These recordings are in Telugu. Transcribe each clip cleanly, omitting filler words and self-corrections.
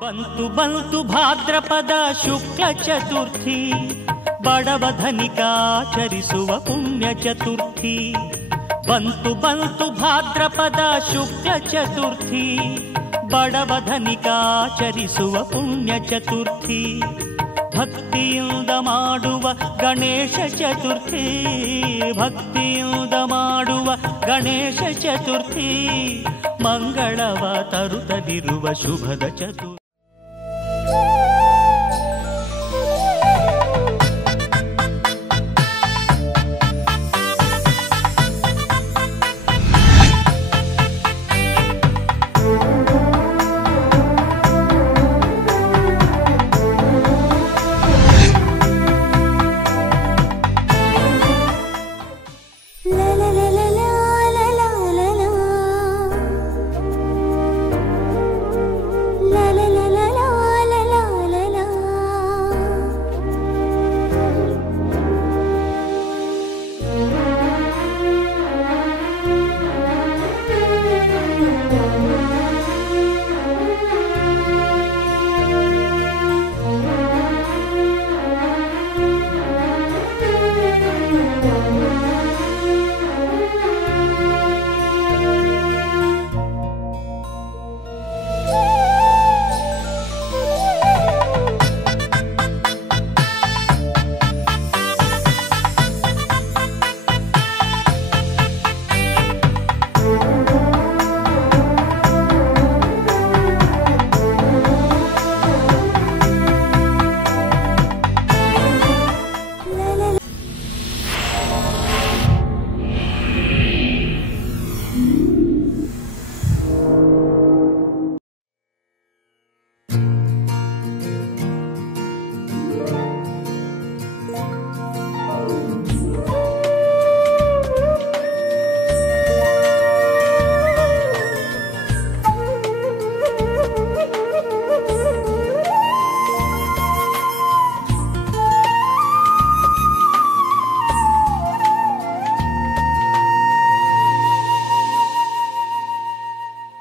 ಬಂತು ಬಂತು ಭಾದ್ರಪದ ಶುಕ್ಲ ಚತುರ್ಥಿ, ಬಡವಧನಿಕಾಚರಿಸುವ ಪುಣ್ಯ ಚತುರ್ಥಿ. ಬಂತು ಬಂತು ಭಾದ್ರಪದ ಶುಕ್ಲ ಚತುರ್ಥಿ, ಬಡವಧನಿಕಾಚರಿಸುವ ಪುಣ್ಯ ಚತುರ್ಥಿ. ಭಕ್ತಿಯಿಂದ ಮಾಡುವ ಗಣೇಶ ಚತುರ್ಥಿ, ಭಕ್ತಿಯಿಂದ ಮಾಡುವ ಗಣೇಶ ಚತುರ್ಥಿ, ಮಂಗಳವ ತರುತ್ತಲಿರುವ ಶುಭದ ಚತುರ್ಥಿ.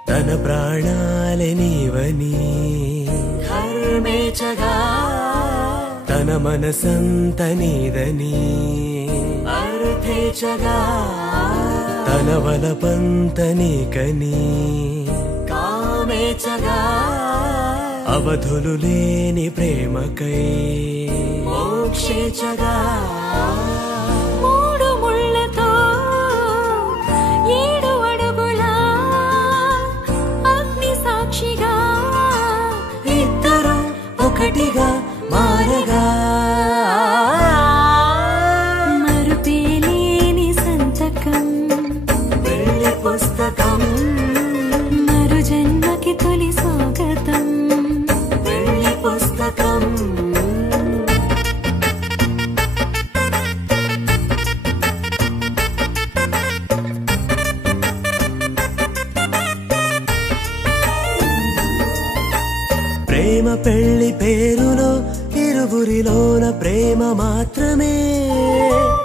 తన ప్రాణాలే నీవని ధర్మేచగా, తన మనసంత నీదని అర్థేచగా, తన వలపంత నీకని కామేచగా, అవధులు లేని ప్రేమకై మోక్షేచగా. ఒకటిగా మారగా, మరుపేలేని సంతకం పెళ్లి పుస్తకం, మరు జన్మకి తొలి స్వాగతం పెళ్లి పుస్తకం. ప్రేమ పెళ్లి పేరులో ఇరువురిలోన ప్రేమ మాత్రమే,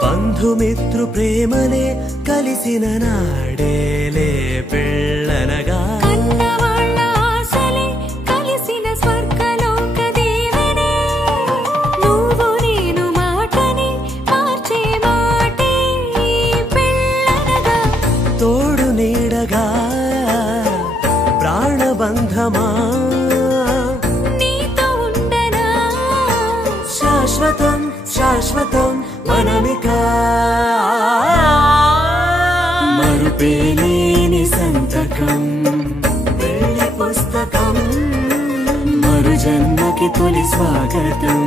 బంధుమిత్రు ప్రేమనే కలిసిన నాడేలే పెళ్ళనగా. కన్నవాళ్ళ ఆశలే కలిసిన స్వర్గలోక దేవనే, నువ్వు నేను మాటని మార్చే మాటే పెళ్ళనగా. తోడు నీడగా ప్రాణబంధమా, శాశ్వతం శాశ్వతం మనమిక. మరుపేలేని సంతకం పెళ్లి పుస్తకం, మరు జన్మకి తొలి స్వాగతం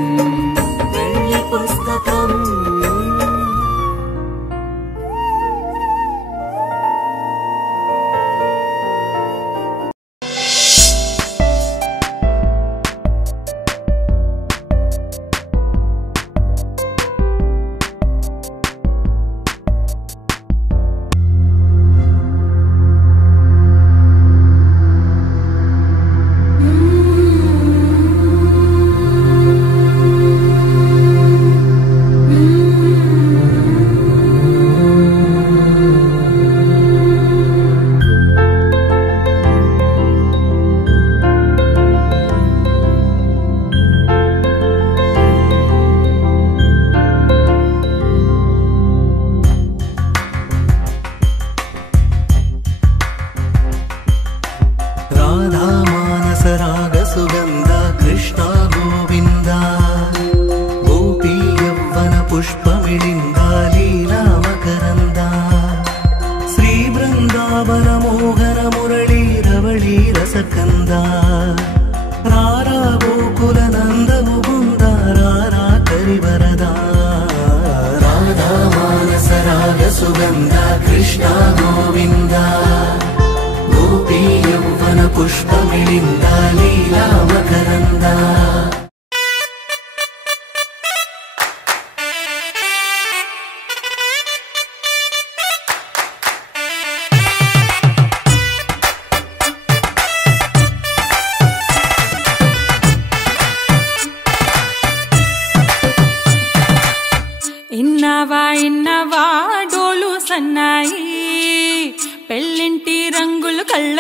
పెళ్లి పుస్తకం.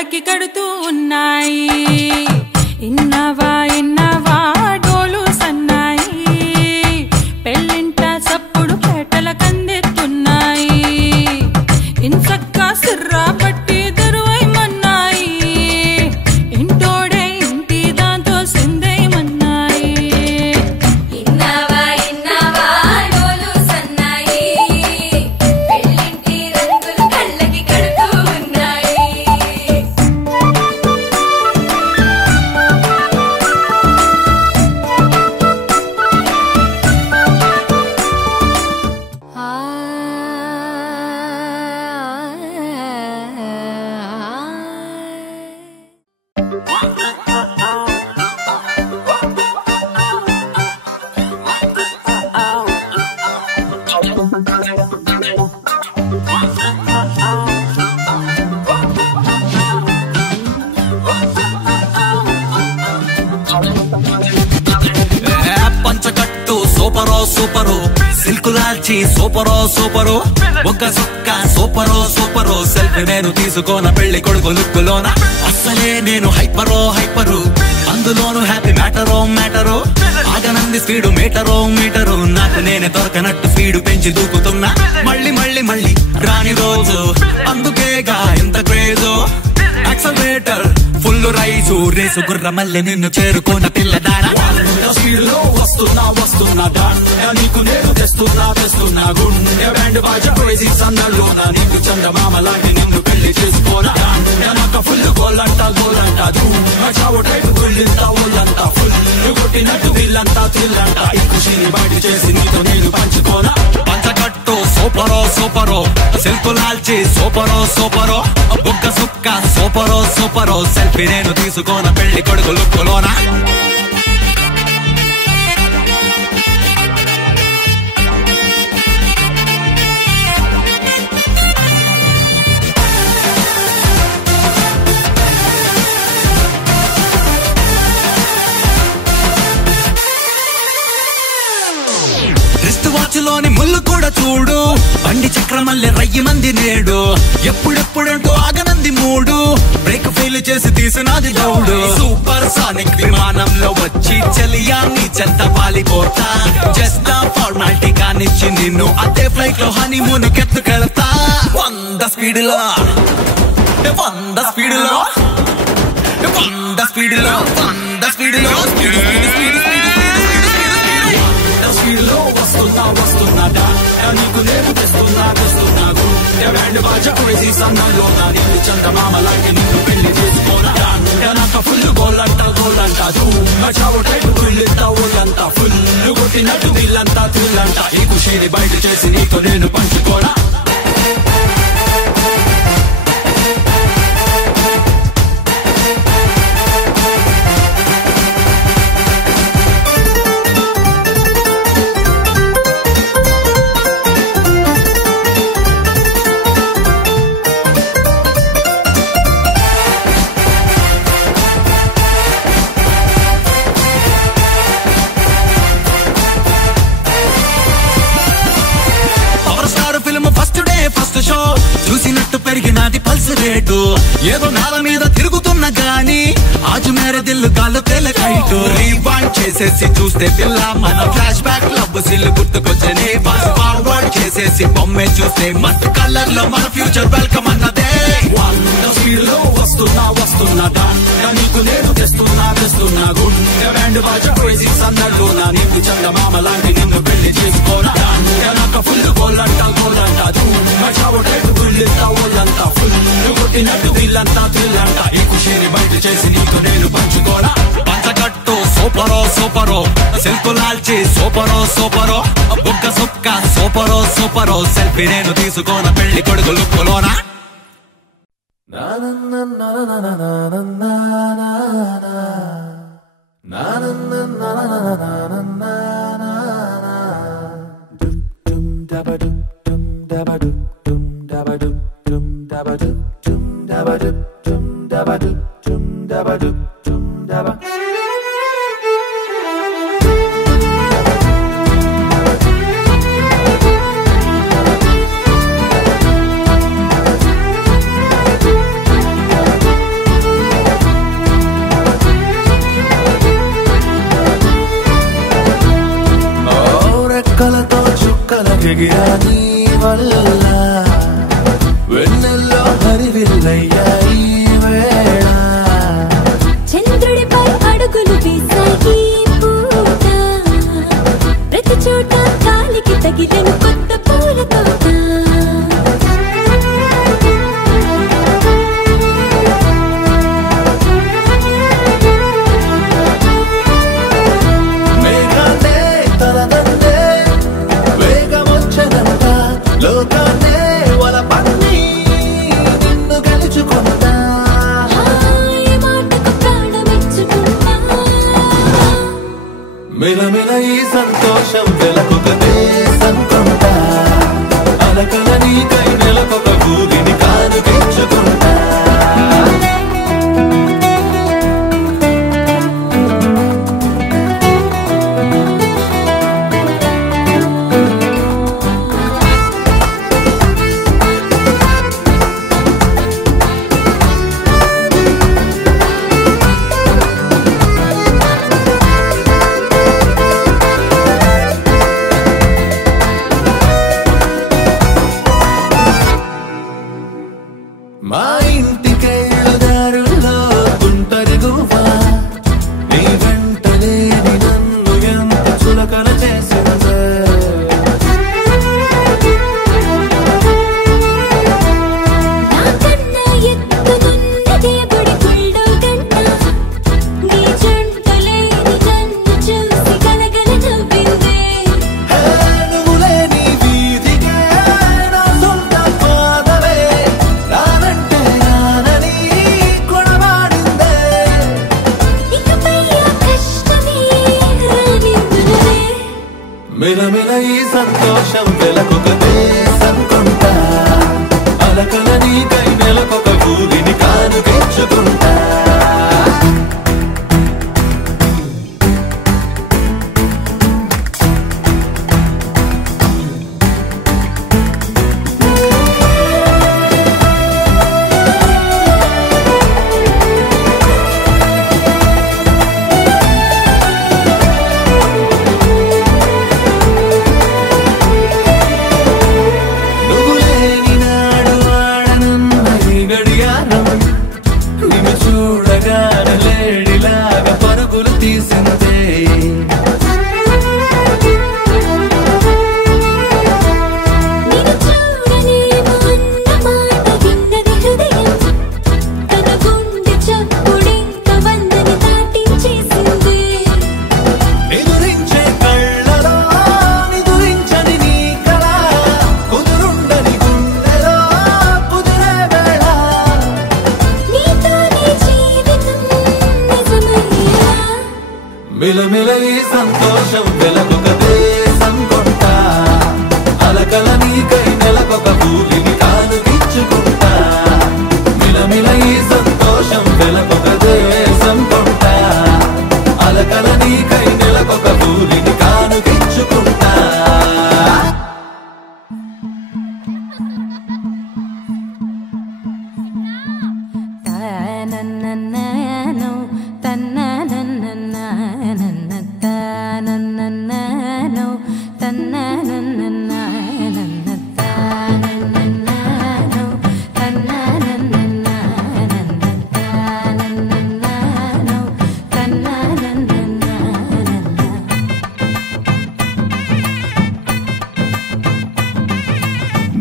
కళ్ళకి కడుతూ ఉన్నాయి. ఇన్నవా ఇన్నవా డోలు సన్నాయి, పెళ్ళింట సప్పుడు పేటల కందెత్తున్నాయి. ఇన్సక్క సిర్రా పట్టి దరువైమన్నాయి, ఇంటోడే ఇంటి దాంతో సిందేయమన్నాయి. ఇన్నవా ఇన్నవా డోలు సన్నాయి, పెళ్ళింటి రంగులు కళ్ళకి కడుతూ ఉన్నాయి. పంచకట్టు సూపరో సూపరు, సిల్కు లాల్చి సూపరో సూపరు, ఒక్క సుక్క సూపరో సూపరు, సెల్ఫీ నేను తీసుకోన పెళ్లి కొడుకు లుక్కులోన. అస్సలే నేను హైపరో హైపరు, అందులోను హ్యాపీ మ్యాటరో మ్యాటరు, ఆగనంది స్పీడు మీటరో మీటరు, నాకు నేనే దొరకనట్టు స్పీడు పెంచి దూకుతున్నా. మళ్ళీ మళ్ళీ మళ్ళీ రాని రోజు, అందుకేగా ఇంత craze. Accelerator full rise, race గుర్ర మళ్ళీ నిన్ను చేరుకున్న పిల్లదానా. స్పీడ్లో వస్తున్నా వస్తున్నా డాన్యా, నీకు నేను తెస్తున్నా తెస్తున్నా గుండె బ్యాండ్ బాజా క్రేజీ సందర్లోనా, నీకు చందమామ లాంటి నిన్ను పెళ్లి చేసుకోనా. నాకు ఫుల్ గోలంట గోలంట, ధూమచావు టైపు గుళ్ళంతా ఒళ్ళంతా ఫుల్ కొట్టినట్టు వీళ్ళంతా థ్రిల్లంట, ఈ ఖుషిని బయట చేసి నీతో నేను పంచుకోనా. పంచకట్టు సూపరో సూపరో, సిల్కు లాల్చి సూపరో సూపరో, బుక్క సుక్క సూపరో సూపరో, సెల్ఫీ నేను తీసుకోన పెళ్లి కొడుకు లుక్కులోనా. రిస్ట్ వాచ్ లోని ముళ్ళు కూడా చూడు, బండి చక్రమల్లె రయ్యి మంది నేడు, ఎప్పుడెప్పుడంటూ ఆగనంది మూడు, బ్రేక్ ఫెయిల్ చేసి తీసినది దౌడు. సూపర్ సానిక్ విమానంలో వచ్చి చలియాన్ని చెత్త పాలిపోతా, జస్ట్ ఫార్మాలిటీ కానిచ్చి నిన్ను అదే ఫ్లైట్ లో హనీమూన్ కెత్తుకెళ్తా. 100 స్పీడ్లో 100 స్పీడ్లో 100 స్పీడ్లో 100 స్పీడ్లో స్పీడ్ స్పీడ్ స్పీడ్ స్పీడ్లో వస్తున్నా వస్తున్నా డాన్యా, నీకు నేను తెస్తున్నా తెస్తున్నా గుండె బ్యాండ్ బాజా క్రేజీ సందర్లోనా, నీకు చందమామ లాంటి నిన్ను పెళ్లి చేసుకోనా. నాకు ఫుల్ గోలంట గోలంట, ధూమచావు టైపు గుళ్ళంతా ఒళ్ళంతా ఫుల్ కొట్టినట్టు వీళ్ళంతా థ్రిల్లంట, ఈ ఖుషిని బయట చేసి నీతో నేను పంచుకోనా. చూసినట్టు పెరిగినది పల్స్ రేటు, ఏదో నేల మీద తిరుగుతున్న గాని ఆజు మేరే దిల్లు గాల్లో తేలకైటు. రీవాండ్ చేసేసి చూస్తే పిల్ల మన ఫ్లాష్ బ్యాక్ లవ్ సిల్లు గుర్తుకొచ్చని, ఫాస్ట్ ఫార్వర్డ్ చేసేసి బొమ్మే చూస్తే మస్తు కలర్ లో మన ఫ్యూచర్ వెల్కమ్ అన్నదే. 100 స్పీడ్లో వస్తున్నా వస్తున్నా డాన్యా, నీకు నేను తెస్తున్నా తెస్తున్నా గుండె బ్యాండ్ బాజా క్రేజీ సందర్లోనా, నీకు చందమామ లాంటి నిన్ను పెళ్లి చేసుకోనా. నాకు ఫుల్ గోలంట గోలంట, ధూమచావు టైపు గుళ్ళంతా ఒళ్ళంతా ఫుల్ కొట్టినట్టు వీళ్ళంతా థ్రిల్లంట, ఈ ఖుషిని బయట చేసి నీకు నేను పంచుకోనా. పంచకట్టు సూపరో సూపరో, సిల్కు లాల్చి సూపరో సూపరో, బుక్క సుక్క సూపరో సూపరో, సెల్ఫీ నేను తీసుకోన పెళ్లి కొడుకు లుక్కులోనా. ఎగిరా నీ వల్ల వెన్నెల్లో హరివిల్లయ్యాయి వేళ చంద్రుడిపై అడుగులు వేసాయి పూట ప్రతి చోట కాలికి తగిలిన కొత్త పూల తోట మేఘాన్నే తలదండే వేగమొచ్చదంట లోకాన్నే వలపన్ని నిన్ను గెలుచుకుంటా మాటకు ప్రాణమిచ్చుకుంటా మిలమిల ఈ సంతోషం వెలకొకటే సంకుంటా అలకల నీకై నెలకొక భూమిని కానుకించుకుంటా మా ఇంటికెళ్ళు దారుల్లో గుంటరి గువ్వా నీ వెంట లేని నన్ను ఎంత చులకన చేసిందే నాకన్నా ఎత్తునున్నదే గుడి గుళ్ళో గంట నీ జంట లేని నన్ను చూసి గలగల నవ్విందే హే నువ్వు లేని వీధికే నా సొంత పాదవే రానంటే రానని కొడబాడిందే ఇకపై ఆ కష్టమే రానివ్వనులే మిలమిల ఈ సంతోషం వెలకొకటే సంకుంటా అలకల నీకై నెలకొక భూమిని కానుకించుకుంటా నువ్వు లేని నాడు ఆడనన్న ఈ గడియారం నిన్ను చూడగానే లేడిలాగా పరుగులు తీసిందే నిన్ను చూడలేమో అన్న మాట విన్నది హృదయం తన గుండె చప్పుడింక వందని దాటించేసింది నిదురించే కళ్ళలో నిదురించని నీ కళ కుదురుండని గుండెలో కుదిరే వేళ నీతోనే జీవితం నిజమయ్యేలా మిలమిల ఈ సంతోషం వెలకొకటే సంకుంటా అలకల నీకై నెలకొక భూమిని కానుకించుకుంటా మిలమిల ఈ సంతోషం వెలకొకటే సంకుంటా అలకల నీకై నెలకొక భూమిని కానుకించుకుంటా తానన్నన్నానో తన్నానన్నన్నానన్న తానన్నన్నానో తన్నానన్నన్నానన్న తానన్నన్నానో తన్నానన్నన్నానన్న తానన్నన్నానో తన్నానన్నన్నానన్న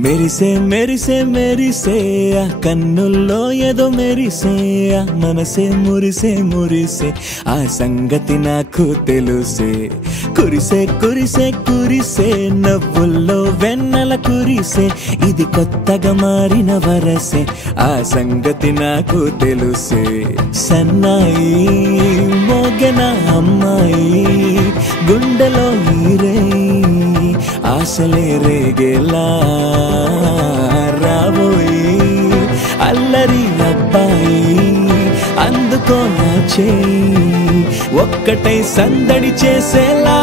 మెరిసే మెరిసే మెరిసే ఆ కన్నుల్లో ఏదో మెరిసే ఆ మనసే మురిసే మురిసే ఆ సంగతి నాకు తెలుసే కురిసే కురిసే కురిసే నవ్వుల్లో వెన్నెల కురిసే ఇది కొత్తగా మారిన వరసే ఆ సంగతి నాకు తెలుసే సన్నాయి మోగన అమ్మాయి గుండెలో ఈరే ఆశలే రేగేలా రాబోయి అల్లరి అబ్బాయి అందుకో నా చేయి ఒక్కటై సందడి చేసేలా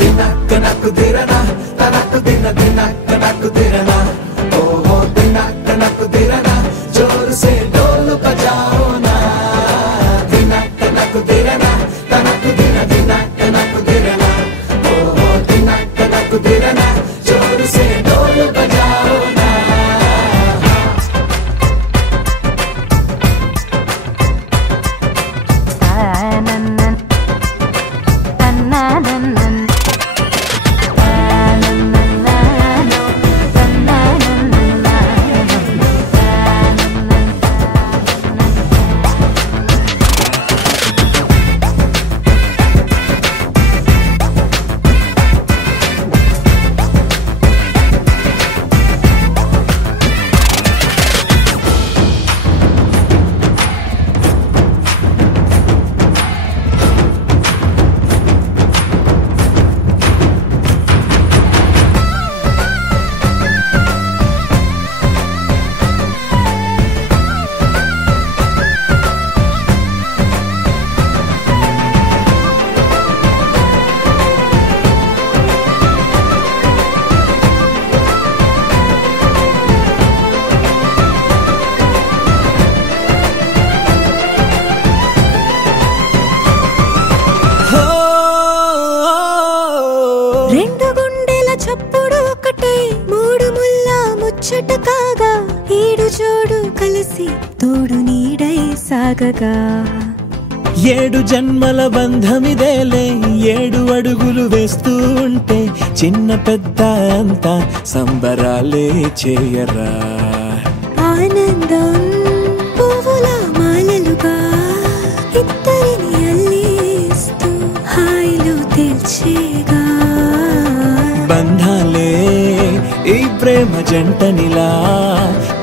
దినక్క నాకు దిరనా తనకు దిన దినక్క నాకు దిరనా ఓహో దినక్క నాకు దిరనా జోరు సే డోలు బజాओ నా దినక్క నాకు దిరనా తనకు దిన దినక్క నాకు దిరనా ఓహో దినక్క నాకు దిరనా జంట కాగా ఏడు జోడు కలిసి తోడు నీడై సాగగా 7 జన్మల బంధమిదేలే 7 అడుగులు వేస్తూ ఉంటే చిన్న పెద్ద అంతా సంబరాలే చేయరా ఆనందం పువ్వుల మాలలుగా ఇద్దరిని అల్లేస్తూ హాయిలో తేల్చేగా బంధాలే ఈ ప్రేమ జంటనిలా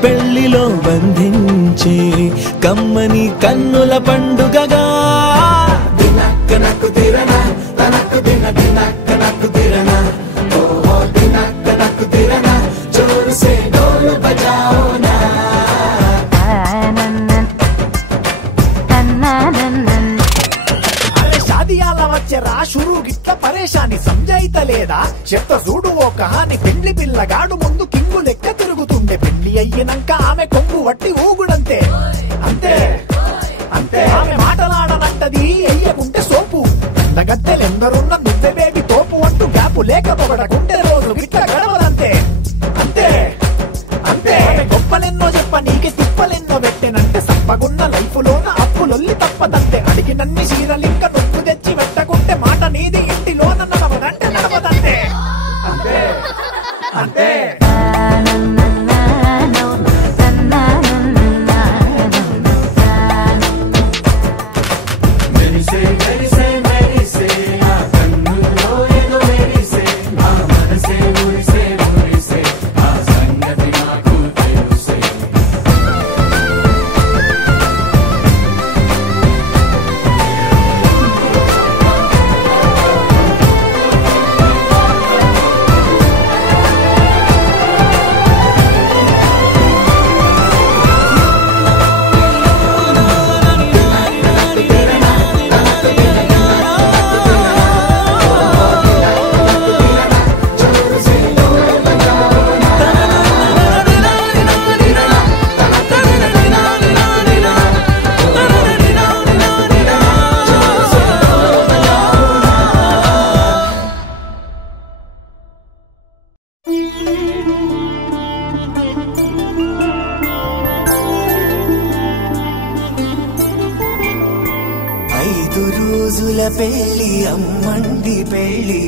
పెళ్లిలో బంధించి కమ్మని కన్నుల పండుగగా దినక్క నక్కు తిరనా తనక్కు దిన దినక్క నక్కు తిరనా ఓహో దినక్క నక్కు తిరనా జోరు సే డోలు బజాओ నా షాదియాల వచ్చెరా షురూ గిట్ల పరేషాని సంజాయితలేదా చెప్త చూడు ఓ కహాని పెళ్లి పిల్లగాడు ముందు కింగు లెక్క తిరుగుతుండే పెళ్లి అయ్యినాక ఆమె కొంగు వట్టి ఊగుడంతే అంతే అంతే ఆమె మాటలాడనంటది అయ్యకుంటే సోపు గద్దెలెందరున్న నువ్వే బేబీ తోపు అంటూ గ్యాపు లేకపోవడకుంటే రోజు గిట్ల గడవదంతే అంతే అంతే ఆమె గొప్పలెన్నో చెప్ప నీకే తిప్పలెన్నో పెట్టెనంటే సప్పగున్న లైఫ్ లోన అప్పులొల్లి తప్పదంతే అడిగినన్ని చీరలింక నొప్పు తెచ్చి పెట్టకుంటే మాట నీది ఇంటిలోన నడవదంటే నడవదంతే అంతే అంతే పెళ్లి అమ్మండి పెళ్లి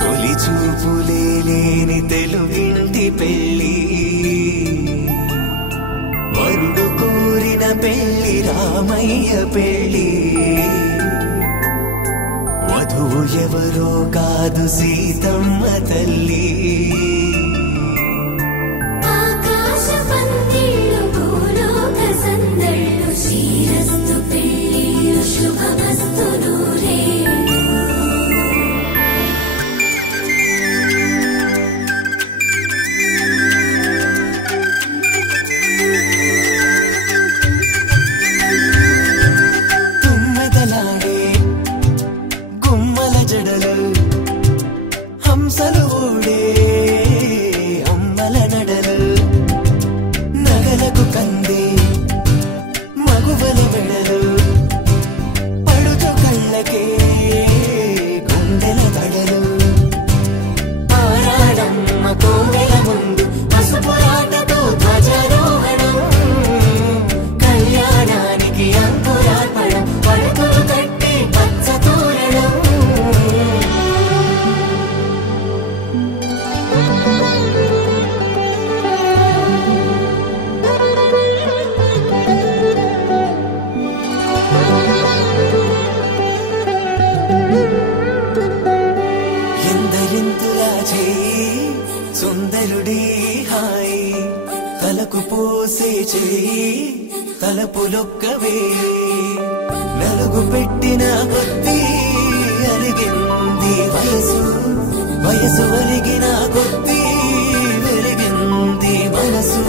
తొలి చూపులే లేని తెలుగింటి పెళ్లి వరుడు కోరిన పెళ్లి రామయ్య పెళ్లి వధువు ఎవరో కాదు సీతమ్మ తల్లి సుందరుడి హాయ్ తలకు పోసే చేయి తలపులొక్కవే నలుగు పెట్టిన కొద్దీ అలిగింది వయసు వయసు ఒలిగిన కొద్దీ వెలిగింది మనసు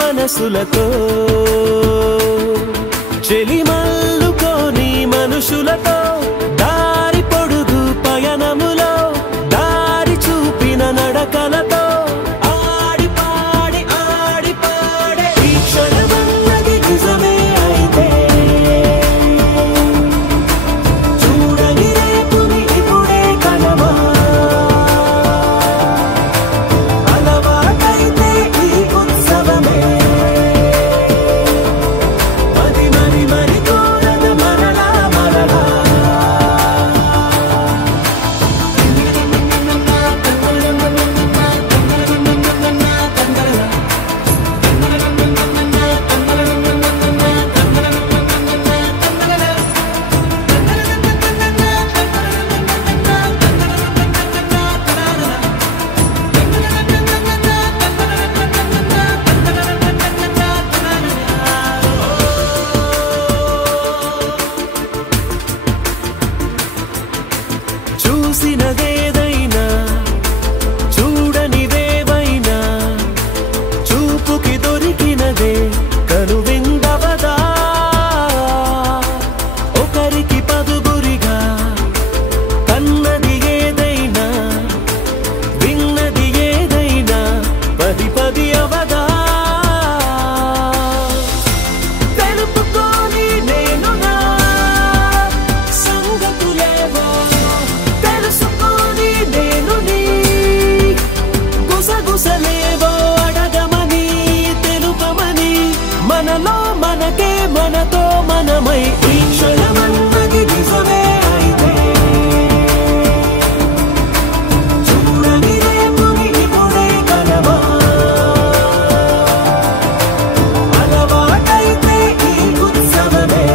మనసులతో చెలిమల్లుకోని మనుషులతో దారి పొడుగు పయనములో దారి చూపిన నడకలతో ఆడి పాడే ఈ క్షణమన్నది నిజమే అయితే చూడని రేపుని ఇప్పుడే కలవా అలవాటైతే ఈ ఉత్సవమే మరి కోరద మరలా మరలా చూసినదేదైనా చూడనిదేవైనా చూపుకి దొరికినదే కనువిందవదా ఒకరికి పదుగురిగా కన్నది ఏదైనా విన్నది ఏదైనా పది అవదా తెలుపుకోని నేను నా సంగతులేవో తెలుసుకొని నేను నీ గుసగుసలేవో అడగమని తెలుపమని మనలో మనకే మనతో మనమై ఈ క్షణమన్నది నిజమే అయితే చూడని రేపుని ఇప్పుడే కలవా అలవాటైతే ఈ ఉత్సవమే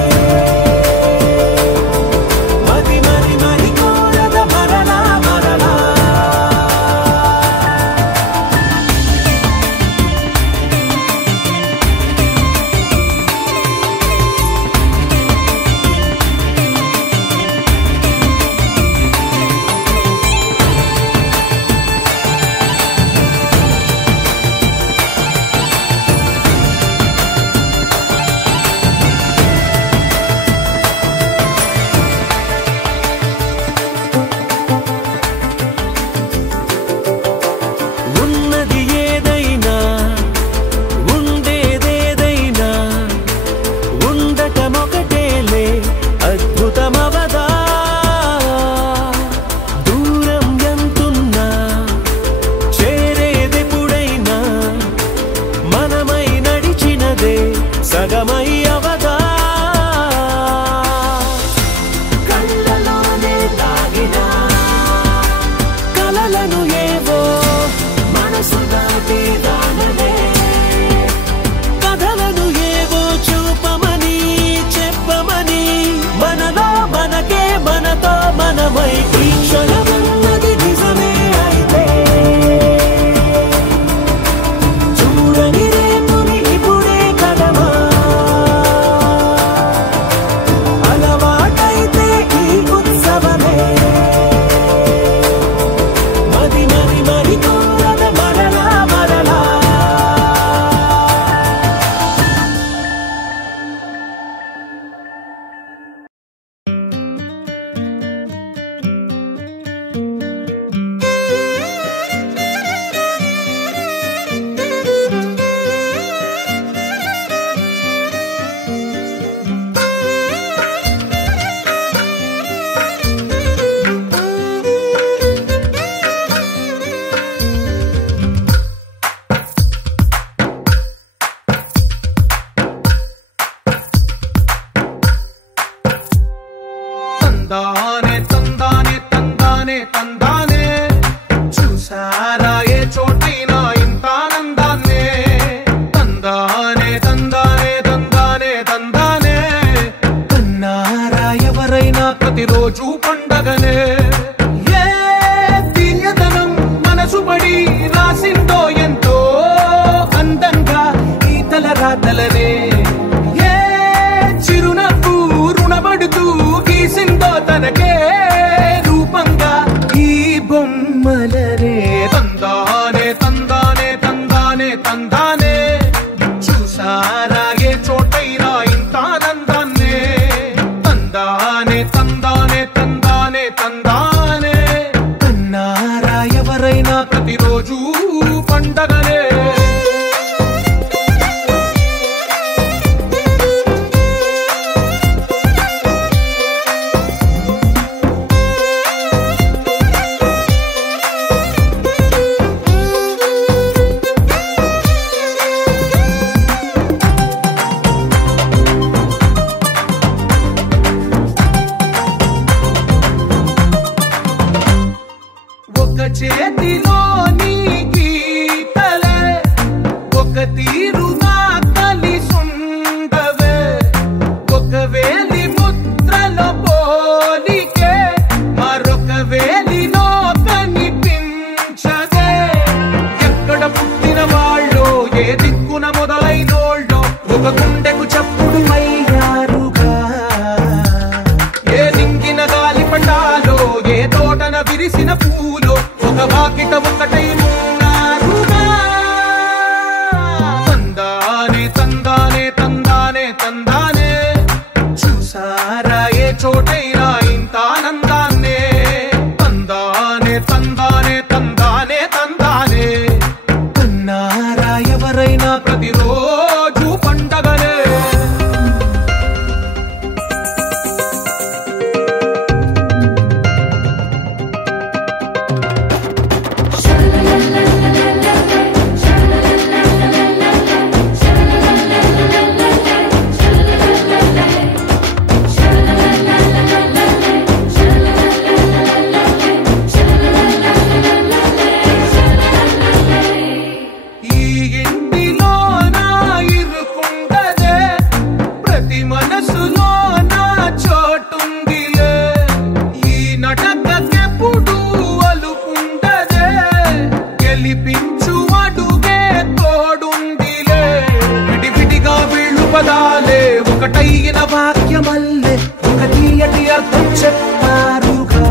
మరి కోరద మరలా మరలా ఉన్నది ఏదైనా ఉండేదేదైనా ఉండటమొకటేలే అద్భుతమవదా దూరం ఎంతున్నా చేరేదెప్పుడైనా మనమై నడిచినదే సగమై అవదా కళ్ళలోనే దాగినా కలలను ఏవో మనసు దాటి దానలే కథలను ఏవో చూపమని చెప్పమని మనలో మనకే మనతో మనమై ఈ క్షణమన్నది నిజమే అయితే చూడని రేపుని ఇప్పుడే కలవా అలవాటైతే ఈ ఉత్సవమే మరి కోరద మరలా మరలా తందానే తందానే తందానే తందానే చూసారా ఏ చోటైనా ఇంత ఆనందాన్నే తందానే తందానే తందానే తందానే కన్నారా ఎవరైనా ప్రతిరోజు పండగనే ఏ తీయదనం మనసు పడి రాసిందో ఎంతో అందంగా ఈ తల రాతలనే ఏ చిరునవ్వు రుణపడుతూ గీసిందో తనకే రూపంగా ఈ బొమ్మలనే తందానే తందానే తందానే తందానే ఒక గుండెకు చప్పుడు అయ్యారుగా. ఏ నింగిన గాలి పటాలో ఏ తోటన విరిసిన పూలో ఒక వాకిట ఒకటై ఉన్నారుగా. తందానే తందానే తందానే తందానే చూసారా ఏ చోటైనా ఇంత ఆనందాన్నే. తందానే తందానే తందానే తందానే అన్నారా ఎవరైనా ప్రతిరోజు పండగనే. ఈ ఇంటిలో నా ఇరుకుండదే ప్రతి మనసులో నా చోటుందిలే. ఈ నటకెప్పుడు అలుకుండదే గెలిపించు అడుగే తోడుందిలే. విడివిడిగా వీళ్ళు పదాలే ఒకటైన వాక్యమల్లే ఒక తీయటి అర్థం చెప్పారుగా.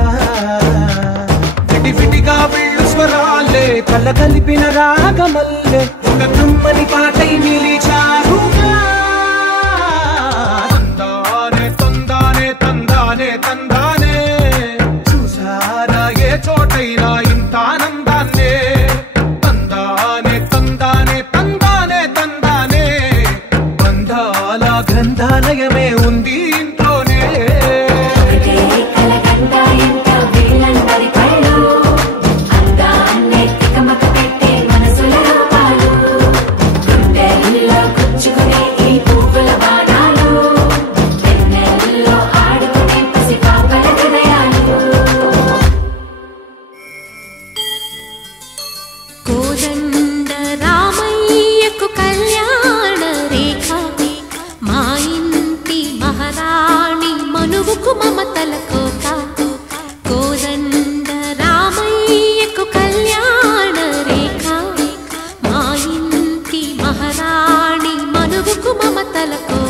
విడివిడిగా వీళ్ళు స్వరాలే కల కలిపిన రాగమల్లే ఒక కమ్మని పాటై నిలిచారుగా. తందానే తందానే తందానే తందానే చూసారా ఏ చోటైనా ఇంత ఆనందాన్నే. తందానే తందానే తందానే తందానే బంధాల గ్రంథాలయమే ఉంది ఇంట్లోనే. కోదండ రామయ్యకు కళ్యాణ రేఖ మా ఇంటి మహారాణి మనువుకు మమతల కోట. కోదండ రామయ్యకు కళ్యాణ రేఖ మా ఇంటి మహారాణి మనువుకు మమతల కోట.